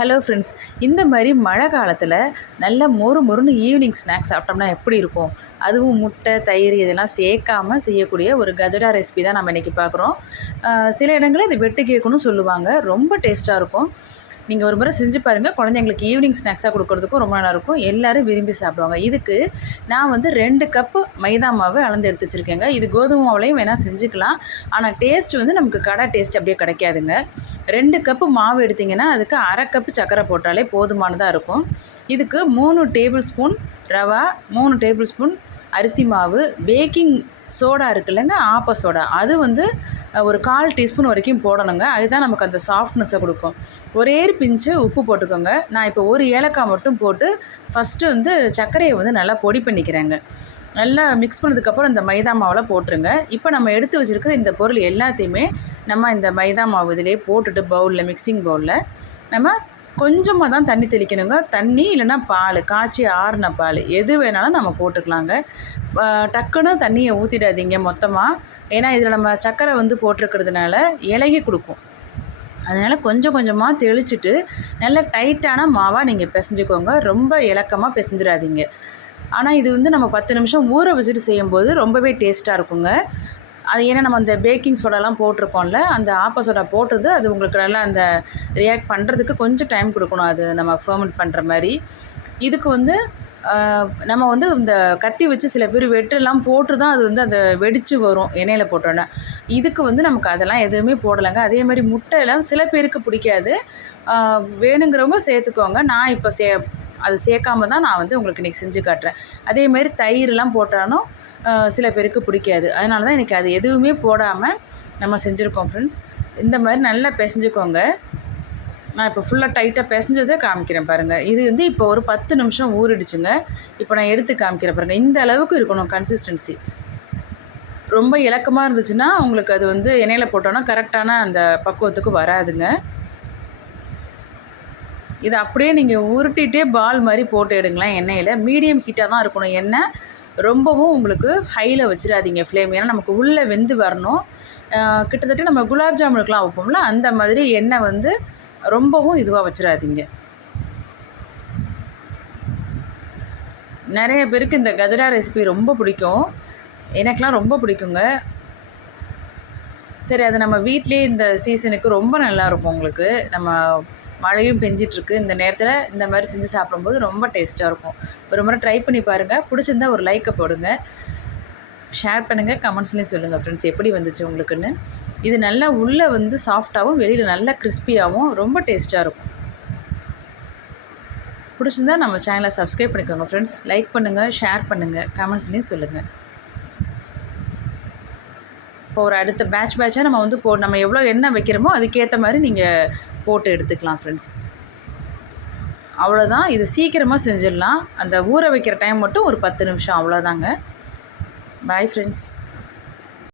Hello friends, இந்த மாதிரி மழை காலத்தில் நல்ல மொறு மொறுன்னு ஈவினிங் ஸ்நாக்ஸ் சாப்பிட்டோம்னா எப்படி இருக்கும்? அதுவும் முட்டை, தயிர் இதெல்லாம் சேர்க்காமல் செய்யக்கூடிய ஒரு கஜடா ரெசிபி தான் நம்ம இன்றைக்கி பார்க்குறோம். சில இடங்களில் இது வெட்டு கேக்குன்னு சொல்லுவாங்க. ரொம்ப டேஸ்ட்டாக இருக்கும். நீங்கள் ஒரு முறை செஞ்சு பாருங்கள். குழந்தைங்களுக்கு ஈவினிங் ஸ்நாக்ஸாக கொடுக்குறதுக்கும் ரொம்ப நல்லாயிருக்கும். எல்லோரும் விரும்பி சாப்பிடுவாங்க. இதுக்கு நான் 2 கப்பு மைதா மாவு அளந்து எடுத்து வச்சுருக்கேங்க. இது கோதுமை மாவுலையும் வேணால் செஞ்சுக்கலாம். ஆனால் டேஸ்ட் நமக்கு கடை டேஸ்ட் அப்படியே கிடைக்காதுங்க. 2 கப்பு மாவு எடுத்திங்கன்னா அதுக்கு 1/2 கப்பு சர்க்கரை போட்டாலே போதுமானதாக இருக்கும். இதுக்கு 3 table spoon rava, 3 table spoon அரிசி மாவு, பேக்கிங் சோடா இருக்குல்லங்க, ஆப்ப சோடா, அது ஒரு 1/4 டீஸ்பூன் வரைக்கும் போடணுங்க. அதுதான் நமக்கு அந்த சாஃப்ட்னஸை கொடுக்கும். ஒரே பிஞ்சு உப்பு போட்டுக்கோங்க. நான் இப்போ ஒரு ஏலக்காய் மட்டும் போட்டு ஃபஸ்ட்டு சர்க்கரையை நல்லா பொடி பண்ணிக்கிறேங்க. நல்லா மிக்ஸ் பண்ணதுக்கப்புறம் இந்த மைதா மாவில் போட்டுருங்க. இப்போ நம்ம எடுத்து வச்சுருக்கிற இந்த பொருள் எல்லாத்தையுமே நம்ம இந்த மைதா மாவு இதிலே போட்டுட்டு மிக்சிங் பவுலில் நம்ம கொஞ்சமாக தான் தண்ணி தெளிக்கணுங்க. தண்ணி இல்லைன்னா பால், காய்ச்சி ஆறின பால், எது வேணாலும் நம்ம போட்டுக்கலாங்க. டக்குன்னு தண்ணியை ஊற்றிடாதீங்க மொத்தமாக. ஏன்னா இதில் நம்ம சர்க்கரை போட்டிருக்கிறதுனால இலகி கொடுக்கும். அதனால் கொஞ்சம் கொஞ்சமாக தெளிச்சுட்டு நல்ல டைட்டான மாவாக நீங்கள் பிசைஞ்சிக்கோங்க. ரொம்ப இலக்கமாக பிசைஞ்சிடாதீங்க. ஆனால் இது நம்ம 10 நிமிஷம் ஊற வச்சுட்டு செய்யும்போது ரொம்பவே டேஸ்ட்டாக இருக்குங்க. அது ஏன்னா நம்ம அந்த பேக்கிங் சோடாலாம் போட்டிருக்கோம்ல, அந்த ஆப்ப சோடா போட்டது அது உங்களுக்கு நல்லா அந்த ரியாக்ட் பண்ணுறதுக்கு கொஞ்சம் டைம் கொடுக்கணும். அது நம்ம ஃபெர்மெண்ட் பண்ணுற மாதிரி. இதுக்கு நம்ம இந்த கத்தி வச்சு சில பேர் வெட்டெல்லாம் போட்டு தான் அது அந்த வெடித்து வரும் எண்ணெயில் போட்டோன்னே. இதுக்கு நமக்கு அதெல்லாம் எதுவுமே போடலைங்க. அதே மாதிரி முட்டையெல்லாம் சில பேருக்கு பிடிக்காது. வேணுங்கிறவங்க சேர்த்துக்கோங்க. நான் இப்போ அது சேர்க்காம தான் நான் உங்களுக்கு இன்றைக்கி செஞ்சு காட்டுறேன். அதேமாதிரி தயிர்லாம் போட்டாலும் சில பேருக்கு பிடிக்காது. அதனால தான் எனக்கு அது எதுவுமே போடாமல் நம்ம செஞ்சுருக்கோம் ஃப்ரெண்ட்ஸ். இந்த மாதிரி நல்லா பிசைஞ்சுக்கோங்க. நான் இப்போ ஃபுல்லாக டைட்டாக பிசைஞ்சதை காமிக்கிறேன் பாருங்கள். இது இப்போ ஒரு 10 நிமிஷம் ஊறிடுச்சுங்க. இப்போ நான் எடுத்து காமிக்கிறேன் பாருங்கள். இந்த அளவுக்கு இருக்கணும் கன்சிஸ்டன்சி. ரொம்ப இலக்கமாக இருந்துச்சுன்னா உங்களுக்கு அது எண்ணெயில் போட்டோன்னா கரெக்டான அந்த பக்குவத்துக்கு வராதுங்க. இதை அப்படியே நீங்கள் உருட்டிகிட்டே பால் மாதிரி போட்டு எடுங்களேன் எண்ணெயில். மீடியம் ஹீட்டாக தான் இருக்கணும் எண்ணெய். ரொம்பவும் உங்களுக்கு ஹையில் வச்சிடாதீங்க ஃப்ளேம். ஏன்னா நமக்கு உள்ளே வெந்து வரணும். கிட்டத்தட்ட நம்ம குலாப் ஜாமுனுக்கெலாம் வைப்போம்ல, அந்த மாதிரி எண்ணெய் ரொம்பவும் இதுவாக வச்சிடாதீங்க. நிறைய பேருக்கு இந்த கஜடா ரெசிபி ரொம்ப பிடிக்கும். எனக்கெலாம் ரொம்ப பிடிக்குங்க. சரி, அது நம்ம வீட்டிலே இந்த சீசனுக்கு ரொம்ப நல்லாயிருக்கும். உங்களுக்கு நம்ம மழையும் பெஞ்சிட்ருக்கு இந்த நேரத்தில் இந்த மாதிரி செஞ்சு சாப்பிடும்போது ரொம்ப டேஸ்ட்டாக இருக்கும். ஒரு முறை ட்ரை பண்ணி பாருங்கள். பிடிச்சிருந்தா ஒரு லைக்கை போடுங்க, ஷேர் பண்ணுங்கள், கமெண்ட்ஸ்லேயும் சொல்லுங்கள் ஃப்ரெண்ட்ஸ் எப்படி வந்துச்சு உங்களுக்குன்னு. இது நல்லா உள்ளே சாஃப்டாகவும் வெளியில் நல்லா கிறிஸ்பியாகவும் ரொம்ப டேஸ்ட்டாக இருக்கும். பிடிச்சிருந்தா நம்ம சேனலை சப்ஸ்கிரைப் பண்ணிக்கோங்க ஃப்ரெண்ட்ஸ். லைக் பண்ணுங்கள், ஷேர் பண்ணுங்கள், கமெண்ட்ஸ்லேயும் சொல்லுங்கள். இப்போ ஒரு அடுத்த பேட்சாக நம்ம நம்ம எவ்வளோ எண்ணெய் வைக்கிறோமோ அதுக்கேற்ற மாதிரி நீங்கள் போட்டு எடுத்துக்கலாம் ஃப்ரெண்ட்ஸ். அவ்வளோதான். இது சீக்கிரமாக செஞ்சிடலாம். அந்த ஊற வைக்கிற டைம் மட்டும் ஒரு 10 நிமிஷம், அவ்வளோதாங்க. Bye friends.